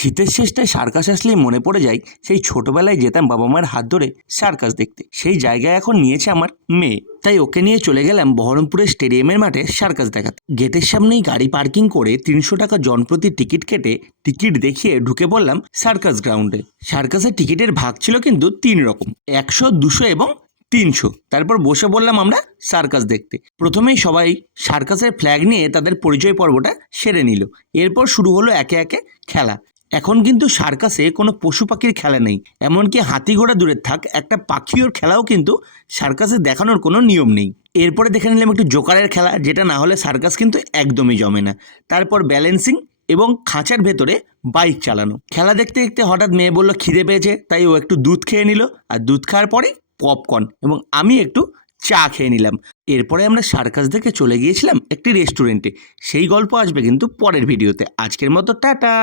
শীতের শেষটায় সার্কাস আসলেই মনে পড়ে যায় সেই ছোটবেলায় যেতাম বাবা মায়ের হাত ধরে সার্কাস দেখতে। সেই জায়গায় এখন নিয়েছে আমার মেয়ে, তাই ওকে নিয়ে চলে গেলাম বহরমপুরের স্টেডিয়ামের মাঠে সার্কাস দেখাতে। গেটের সামনেই গাড়ি পার্কিং করে 300 টাকা জনপ্রতি টিকিট কেটে টিকিট দেখিয়ে ঢুকে পড়লাম সার্কাস গ্রাউন্ডে। সার্কাসের টিকিটের ভাগ ছিল কিন্তু 3 রকম, 100, 200 এবং 300। তারপর বসে পড়লাম আমরা সার্কাস দেখতে। প্রথমেই সবাই সার্কাসের ফ্ল্যাগ নিয়ে তাদের পরিচয় পর্বটা সেরে নিল। এরপর শুরু হলো একে একে খেলা। এখন কিন্তু সার্কাসে কোনো পশু পাখির খেলা নেই, এমনকি হাতি ঘোড়া দূরের থাক, একটা পাখির খেলাও কিন্তু সার্কাসে দেখানোর কোনো নিয়ম নেই। এরপরে দেখে নিলাম একটু জোকারের খেলা, যেটা না হলে সার্কাস কিন্তু একদমই জমে না। তারপর ব্যালেন্সিং এবং খাঁচার ভেতরে বাইক চালানো। খেলা দেখতে দেখতে হঠাৎ মেয়ে বলল খিদে পেয়েছে, তাই ও একটু দুধ খেয়ে নিল, আর দুধ খাওয়ার পরে পপকর্ন এবং আমি একটু চা খেয়ে নিলাম। এরপরে আমরা সার্কাস দেখে চলে গিয়েছিলাম একটি রেস্টুরেন্টে। সেই গল্প আসবে কিন্তু পরের ভিডিওতে। আজকের মতো টাটা।